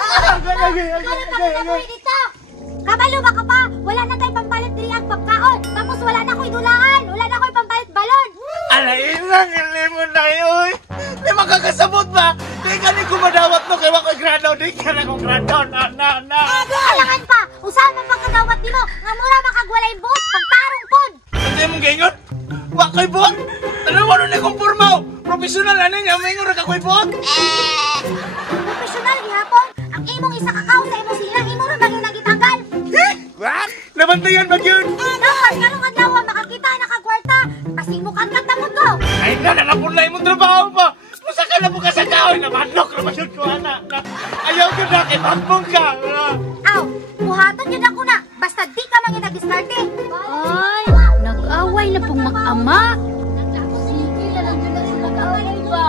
Ikaw na pagkabuhi dito! Kabalo ba ka pa? Wala na tayo pambalit diri ang pagkaon. Tapos wala na ko idulaan. Wala na ko pambalit balon. Alain lang, ilimon na yun. Di makakasabot ba? Di ka ni kumadawat no kaya ako'y gradaw. Di ka na kong gradaw. Na. Alangan pa! Usahan mo pagkadawat di mo. Nga mura makagwalay buot. Pagtarong pod. Hindi mong ganyan? Wakoy buot. Ano mo nun akong pormaw? Profesional ano niya? May nga kakoy buot. Profesional gihapon. Ang imong isa kakao sa imo sila. Imo rin bagay nagitanggal. What? Nabantayan ba yun? Dapat karong adlaw makakita na kagwarta. Kasi mo kang katamod ko. Ay na, nanapunlay mong trabaho pa. Musa ka na po ka sa kahoy. Namanlok na ba yun ko, anak? Ayaw ko na, kay Bambong ka. Aw, buhaton yun ako na. Basta di ka mangin nag-diskarte. Ay, nag-away na pong mag-ama. Sige na lang yun sila mag-away ba?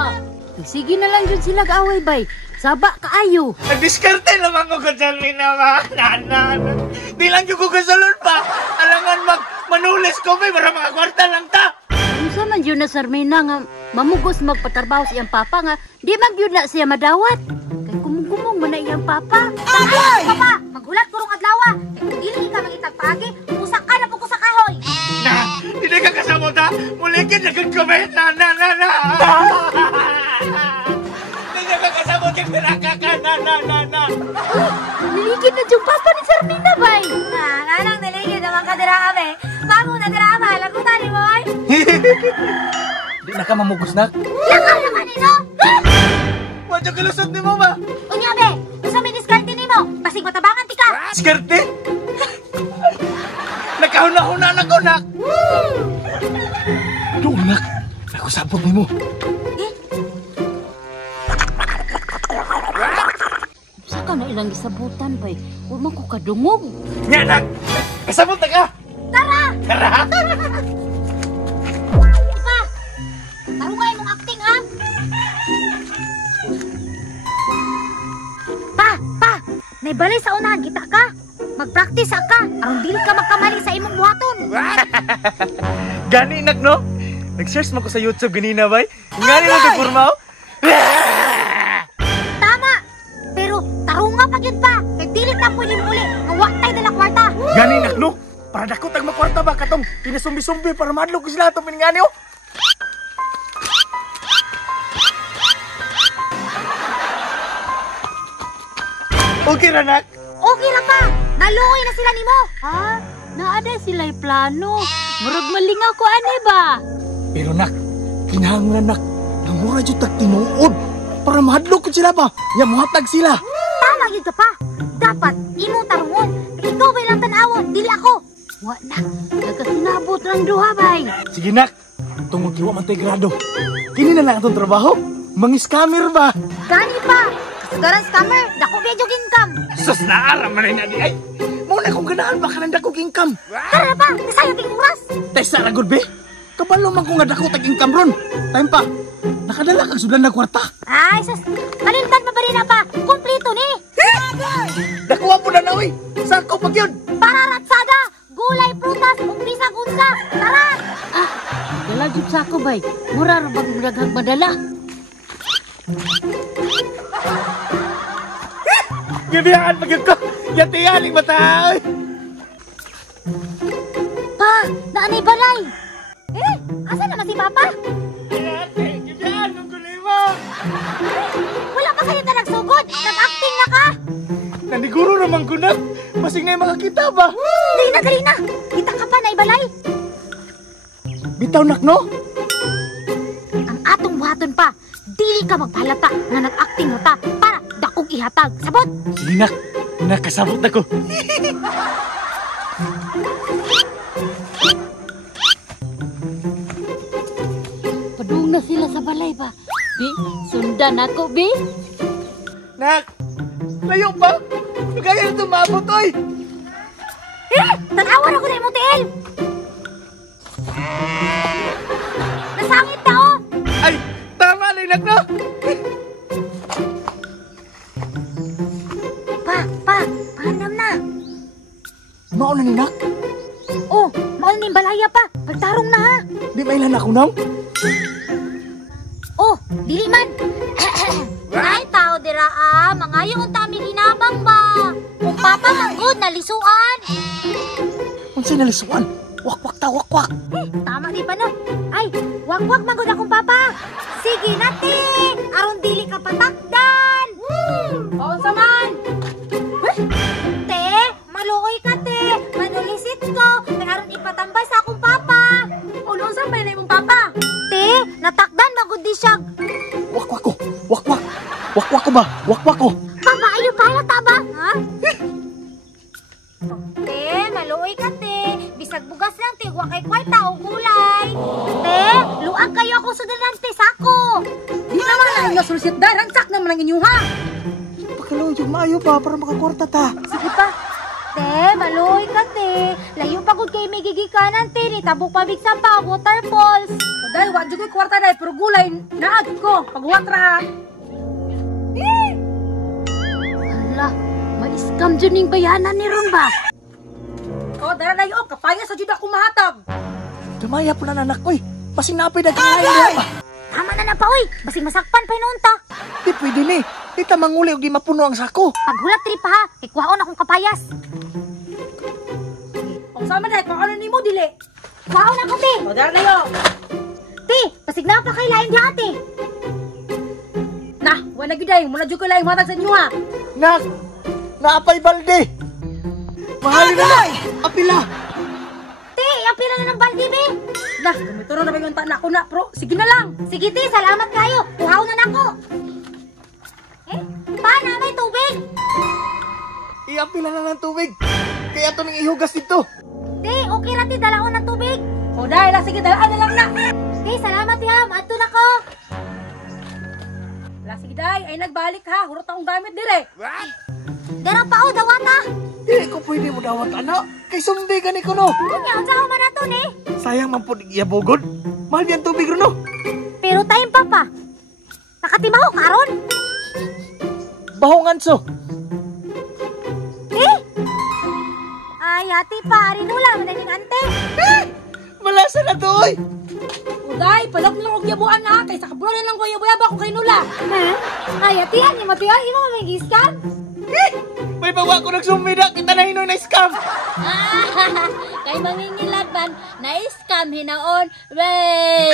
Sige na lang yun sila mag-away ba? Saba kaayo. Nag-diskarte naman ko kung salmin naman. Di lang yung kukasalon pa. Alangan manulis ko ba? Para mga kwarta lang ta. Kung sa man yun na Sarmina nga mamugos magpatrabaho siyang papa nga, di man yun na siya madawat. Kay kumong-kumong man na iyang papa. Ay, papa, maghulat ko rong adlaw. Kay dili ka mangitag paagi, usak ka na po ko sa kahoy. Na, hindi ka kasama ta. Mulikin na kung kumay. Na. Hindi ka kasama kung pinaka ka. Na. Niligid na yung papa ni Sarmina bay. Nga nang niligid naman ka dirami. Bago na dirama, lagutan ni mo ay. Di na ka mamugos na. Lakaw naman nino. Wadyo kalusot ni mo ba? Unya be, usa may diskarte nimo. Basig matabangan ti ka. Skerte? Nakahuna-huna na ko, nak. Doon, nak. Ako sabog ni mo. Saka na ilang isabutan bay. Huwag man ko kadungog. Nga, nak. Kasabot na ka. Tara! Tara. Pa, tarungay mong acting ha. Pa, naibali sa unahan kita ka. Mag-practice ka. Aron dili ka magkamali sa imong buhaton. Gani, nak, no? Nag-search mo ko sa YouTube ganina, bay. Ngani mo nagpurmaw? Tama. Pero tarunga pa gyud pa. Kay dili ta pwede muli. Nga wa tay dala kwarta. Gani, nak, no? Para dako tag makwarta ba katong pinasumbi-sumbi para madlog ko sila itong piningani, oh. Okay na, nak. Okay ra pa. Naluoy na sila nimo. Ha? Naada sila'y plano. Murag malingaw ko ani ba? Pero, nak, kinahanglan, nak. Namura dyan tag tinuod. Para mahadlog ko sila ba? Nga muhatag sila. Tama gyud ka pa. Dapat imong tarungon. Ikaw ba lang tan-awon, dili ako. Wa na. Nagkasinabot lang duha bay. Sige, nak. Tungod kiwa man tayo grado. Kini na lang itong trabaho. Mang-scammer ba? Gani pa. Kasagaran scammer, dako medyo income. Sus, naara man na di ay. Muna kung ganahan ba ka ng dakog income. Tara pa, kasayo ting oras. Tesa na good be. Kabalo man kung nga dako tag income ron. Time pa. Nakadala kag sudan na kwarta. Ay, sus. Kalimtan pa ba rin na pa? Kumplito ni. Dakuha po na oy. Sako pag yun. Para ratsada, gulay, prutas, ug bisag unsa. Tara. Dala jud sa ako bay. Mura ra bang daghang madala. Gibiyaan pag yun ko. Yatiyan yung mata. Pa, naanay balay. Asa naman si Papa? Ate, gibiyaan yung kulima. Wala pa kayo na nagsugod. Nag-acting na ka. Naniguro naman ko na. Masing na yung makakita ba? Dali na. Kita ka pa na ibalay. Bitaw, nak, no? Ang atong buhaton pa. Dili ka magpalata nga nag-acting mo ta para dakog ihatag. Sabot! Sige, nak. Nakasabot na ko. Padung na sila sa balay ba? Bi, sundan ako, Bi. Nak, layo pa. Kaya ito mabot, oy. Tanawan ako na yung motel! Nasangit na oh! Ay, tama na yung no? Paandam na! Mauna ni nak. Oh, maul ni balaya pa! Pagtarong na ha! Di ba ilan ako nang? Oh, dili man! Ay, tao dira ah! Mangayo ang tami ginaw! nalisuan. Unsay nalisuan? Wakwak ta, wakwak. Tama di pa no. Ay, wag-wag magod akong papa. Sige na, te. Aron dili ka patakdan. Oo saman. Te, maluoy ka, te. Manulisit ko. Te, aron ipatambay sa akong papa. Ulo sa may na imong papa. Te, natakdan magod di siya. Wakwak ko, wakwak. Wakwak ko ba? Wakwak ko. Papa, ayo pala taba. Ha? Te, maluoy ka, te. Bisag bugas lang, te. Huwag kay kwarta o gulay. Te, luag kayo akong sudanan, te, sako. Di naman ang nasulisit dahil ransak naman ang inyuha. Pakaloy yung maayo pa para makakwarta ta. Sige pa. Te, maluoy ka, te. Layo pagod kay may gigikanan, te. Ni tabok pabig sa pa, waterfalls. O dahil wag jugoy kwarta dahil pero gulay naag ko. Paghuwat ra. Hala, may scam dyan yung bayanan ni Ron ba? O dahil na yun, kapaya sa juda akong mahatag. Dumaya po na anak ko eh. Basing napay na kanayin ba? Tama na pa, uy. Basing masakpan pa noon ta. Di pwede ni. Di ta manguli o di mapuno ang sako. Paghulat trip ha. Ikwaon akong kapayas. O sama dahil, kung ano ni mo, dili. Kwaon ako, te. O dahil na yun. Te, basig na pa kay lain di ate. Nah, wala giday, muna jud ko lang matag sa inyo ha. Nak! Naapay balde! Mahalin na na! Apila! Te, apila na ng baldi, be. Nah, gumituro na ba yung tanak ko na, pro? Sige na lang. Sige, te. Salamat kayo. Uhaw na nako. Pa, na may tubig. Iapila na ng tubig. Kaya ito nang ihugas dito. Te, okay ra, te. Dalaon ng tubig. O dahil, sige, dalaan na lang na. Te, salamat, ha. Maadto na ko. Wala, sige day, ay nagbalik ha. Hurot akong gamit dire. Dara pa, o. Dawata. Di ko pwede mo dawat, anak. Kay sumbi gani ko no. Kunya, unsa man nato, ni? Sayang man po iyabogod. Mahal yan tubig ron no. Pero time pa pa. Nakatimaho karon. Bahongan so. Eh? Ay, ate pa. Rinula, madaling ante. Malasa na to oy. O day, palak na lang og yabuan ha. Kaysa kabulan lang ko yabu-yaba ko kay nula. Ha? Ay, ate, ani mo tiyan. Imo may giskan? May bawa ko nagsumbi na. Kita na hinoy na scam. Kay mangingilaban, na-scam hinaon. Wey!